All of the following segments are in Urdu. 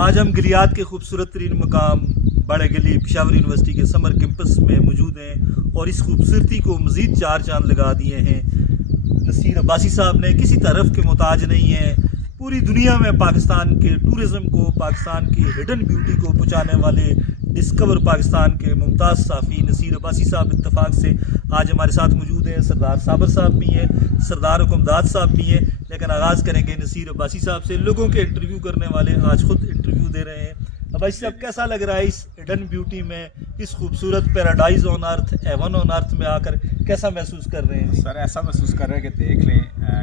آج ہم گلیات کے خوبصورت ترین مقام بڑے گلی پشاور یونیورسٹی کے سمر کیمپس میں موجود ہیں اور اس خوبصورتی کو مزید چار چاند لگا دیے ہیں۔ نصیر عباسی صاحب نے کسی طرف کے محتاج نہیں ہیں، پوری دنیا میں پاکستان کے ٹورزم کو، پاکستان کی ہڈن بیوٹی کو پہنچانے والے ڈسکور پاکستان کے ممتاز صحافی نصیر عباسی صاحب اتفاق سے آج ہمارے ساتھ موجود ہیں۔ سردار صابر صاحب بھی ہیں، سردار حکمداد صاحب بھی ہیں، لیکن آغاز کریں گے نصیر عباسی صاحب سے۔ لوگوں کے انٹرویو کرنے والے آج خود انٹرویو دے رہے ہیں۔ عباسی صاحب کیسا لگ رہا ہے اس ہڈن بیوٹی میں، اس خوبصورت paradise on earth, even on ارتھ میں آ کر کیسا محسوس کر رہے ہیں؟ سر ایسا محسوس کر رہے ہیں کہ دیکھ لیں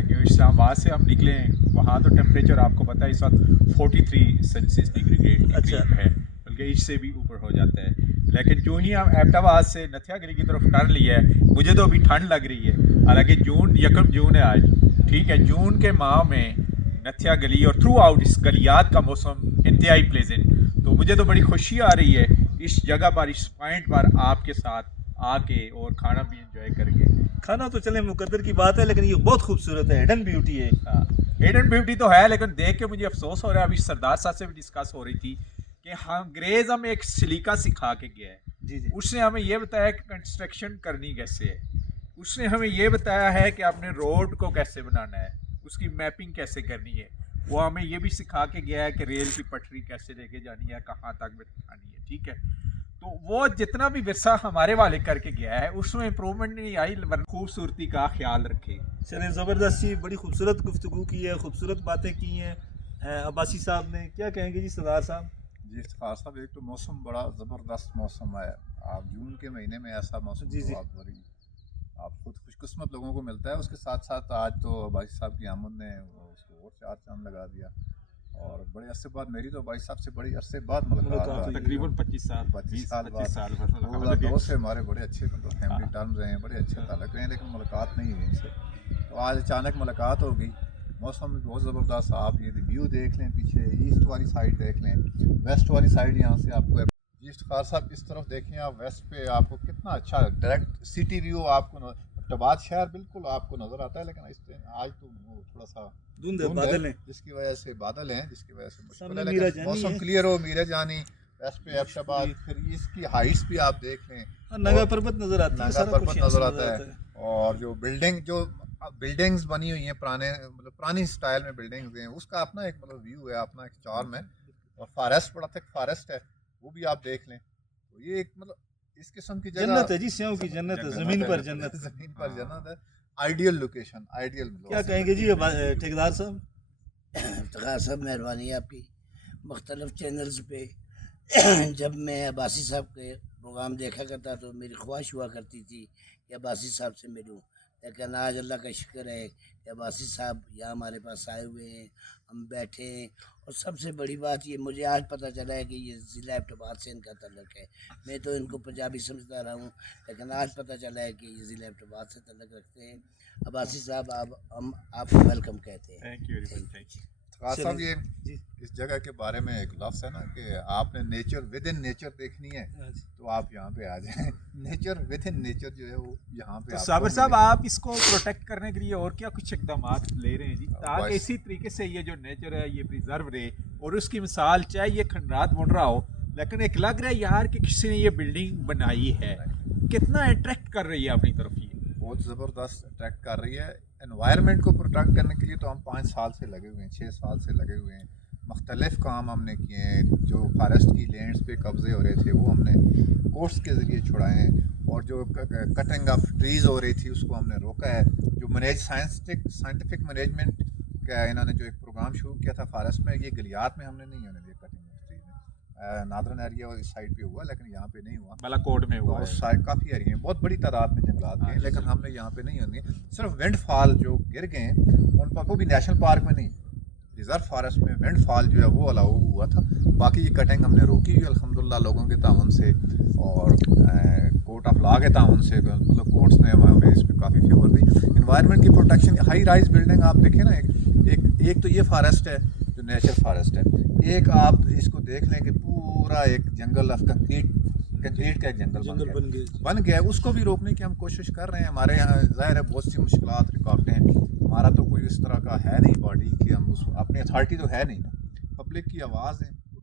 کہ اسلام آباد سے ہم نکلے ہیں، وہاں تو ٹیمپریچر آپ کو پتہ ہے اس وقت 43 سیلسیس ڈگری ہے، بلکہ اس سے بھی اوپر ہو جاتا ہے۔ لیکن جو ہی ہم ایبٹ آباد سے نتھیا گلی کی طرف ٹرن لیا ہے، مجھے تو ابھی ٹھنڈ لگ رہی ہے، حالانکہ یکم جون ہے آج، ٹھیک ہے۔ جون کے ماہ میں نتھیا گلی اور تھرو آؤٹ اس گلیات کا موسم انتہائی پلیزنٹ، تو مجھے تو بڑی خوشی آ رہی ہے اس جگہ پر، اس پوائنٹ پر آپ کے ساتھ آ کے اور کھانا بھی انجوائے کر کے۔ کھانا تو چلے مقدر کی بات ہے، لیکن یہ بہت خوبصورت ہے، ہڈن بیوٹی ہے۔ ہڈن بیوٹی تو ہے، لیکن دیکھ کے مجھے افسوس ہو رہا ہے، ابھی سردار صاحب سے بھی ڈسکس ہو رہی تھی کہ انگریز ہمیں ایک سلیقہ سکھا کے گیا ہے۔ جی اس نے ہمیں یہ بتایا کہ کنسٹرکشن کرنی کیسے ہے، اس نے ہمیں یہ بتایا ہے کہ اپنے روڈ کو کیسے بنانا ہے، اس کی میپنگ کیسے کرنی ہے، وہ ہمیں یہ بھی سکھا کے گیا ہے کہ ریل کی پٹری کیسے لے کے جانی ہے، کہاں تک بٹھانی ہے، ٹھیک ہے۔ تو وہ جتنا بھی ورثہ ہمارے والے کر کے گیا ہے اس میں امپرومنٹ نہیں آئی، خوبصورتی کا خیال رکھے۔ چلیں زبردست جی، بڑی خوبصورت گفتگو کی ہے، خوبصورت باتیں کی ہیں عباسی صاحب نے۔ کیا کہیں گے جی سردار صاحب؟ جی سردار صاحب، ایک تو موسم بڑا زبردست موسم ہے، آپ جون کے مہینے میں ایسا موسم جی تو آپ خود خوش قسمت لوگوں کو ملتا ہے۔ اس کے ساتھ ساتھ آج تو عباسی صاحب کی آمد نے اس کو اور چار چاند لگا دیا، اور بڑے عرصے بعد میری تو عباسی صاحب سے بڑی عرصے بعد ملاقات، تقریباً 25 سال بعد دوست سے ہمارے بڑے اچھے فیملی ٹرم رہے ہیں، بڑے اچھے تعلق رہے ہیں، لیکن ملاقات نہیں ہوئی ان سے، تو آج اچانک ملاقات ہو گئی۔ موسم بھی بہت زبردست، آپ یہ ویو دیکھ لیں، پیچھے ایسٹ والی سائڈ دیکھ لیں، ویسٹ والی سائڈ یہاں سے آپ کو جی افتخار صاحب اس طرف دیکھیں آپ، ویسٹ پہ آپ کو کتنا اچھا ڈائریکٹ سٹی ویو آپ کو ابٹاباد شہر بالکل آپ کو نظر آتا ہے، لیکن اس آج تو تھوڑا سا دھند بادل ہیں، جس کی وجہ سے بادل ہیں، جس کی وجہ سے مشکل ہے، لیکن موسم کلیئر ہو، میرے جانی ویسٹ پہ ابٹاباد، پھر اس کی ہائٹس بھی آپ دیکھ لیں، نگا پربت نظر آتی ہے، نگا پربت نظر آتا ہے، اور جو بلڈنگز بنی ہوئی ہیں پرانی سٹائل میں بلڈنگز ہیں، اس کا اپنا ایک ویو ہے، اپنا ایک چارم ہے، اور فارسٹ بڑا تھک فارسٹ ہے، وہ بھی آپ دیکھ لیں، تو یہ ایک اس قسم کی جگہ جنت ہے جی، سیوں کی جنت ہے، زمین پر جنت، زمین پر جنت ہے، آئیڈیل لوکیشن، آئیڈیل۔ کیا کہیں گے جی ٹھیکیدار صاحب؟ افتخار صاحب مہربانی آپ کی۔ مختلف چینلز پہ جب میں عباسی صاحب کے پروگرام دیکھا کرتا تو میری خواہش ہوا کرتی تھی کہ عباسی صاحب سے ملوں، لیکن آج اللہ کا شکر ہے کہ عباسی صاحب یہاں ہمارے پاس آئے ہوئے ہیں، ہم بیٹھے ہیں، اور سب سے بڑی بات یہ مجھے آج پتہ چلا ہے کہ یہ ضلع ابٹاباد سے ان کا تعلق ہے۔ میں تو ان کو پنجابی سمجھتا رہا ہوں، لیکن آج پتہ چلا ہے کہ یہ ضلع ابٹاباد سے تعلق رکھتے ہیں۔ عباسی صاحب ہم آپ کو ویلکم کہتے ہیں۔ Thank you very much. خاص صاحب، یہ اس جگہ کے بارے میں ایک لفظ ہے نا کہ آپ نے نیچر ود ان نیچر دیکھنی ہے تو آپ یہاں پہ آ جائیں، نیچر ود ان نیچر جو ہے وہ یہاں پہ۔ صابر صاحب، آپ اس کو پروٹیکٹ کرنے کے لیے اور کیا کچھ اقدامات لے رہے ہیں جی، تاکہ اسی طریقے سے یہ جو نیچر ہے یہ پریزرو رہے، اور اس کی مثال چاہے یہ کھنڈرات بن رہا ہو، لیکن ایک لگ رہا ہے یار کہ کسی نے یہ بلڈنگ بنائی ہے، کتنا اٹریکٹ کر رہی ہے اپنی طرف، یہ بہت زبردست اٹریکٹ کر رہی ہے۔ انوائرمنٹ کو پروٹیکٹ کرنے کے لیے تو ہم 5 سال سے لگے ہوئے ہیں، 6 سال سے لگے ہوئے ہیں، مختلف کام ہم نے کیے ہیں، جو فارسٹ کی لینڈز پہ قبضے ہو رہے تھے وہ ہم نے کورٹس کے ذریعے چھڑائے ہیں، اور جو کٹنگ آف ٹریز ہو رہی تھی اس کو ہم نے روکا ہے۔ جو سائنٹیفک مینجمنٹ کا انہوں نے جو ایک پروگرام شروع کیا تھا فارسٹ میں، یہ گلیات میں ہم نے نہیں ہونے دیا کٹنگ آف ٹریز میں، نادرن ایریا اس سائڈ پہ ہوا لیکن یہاں پہ نہیں ہوا، بالاکوٹ میں ہوا، اس سائڈ کافی ایریا ہیں، بہت بڑی تعداد میں جنگلات ہیں، لیکن ہم نے یہاں پہ نہیں ہونے، صرف ونڈ فال جو گر گئے ہیں ان پر، وہ بھی نیشنل پارک میں نہیں، ریزرو فارسٹ میں ونڈ فال جو ہے وہ الاؤ ہوا تھا، باقی یہ کٹنگ ہم نے روکی ہوئی الحمدللہ لوگوں کے تعاون سے، اور کورٹ آف لا کے تعاون سے، کورٹس نے ہمیں اس پہ کافی فیور دی۔ انوائرمنٹ کی پروٹیکشن، ہائی رائز بلڈنگ آپ دیکھیں نا، ایک تو یہ فارسٹ ہے جو نیچر فارسٹ ہے، ایک آپ اس کو دیکھ لیں کہ پورا ایک جنگل آف کنکریٹ کا ایک جنگل بن گیا ہے، اس کو بھی روکنے کی ہم کوشش کر رہے ہیں۔ ہمارے یہاں ظاہر ہے بہت سی مشکلات، رکاوٹیں ہیں، ہمارا تو کوئی اس طرح کا ہے نہیں باڈی کہ ہم اپنی اتھارٹی تو ہے نہیں، پبلک کی آواز ہے،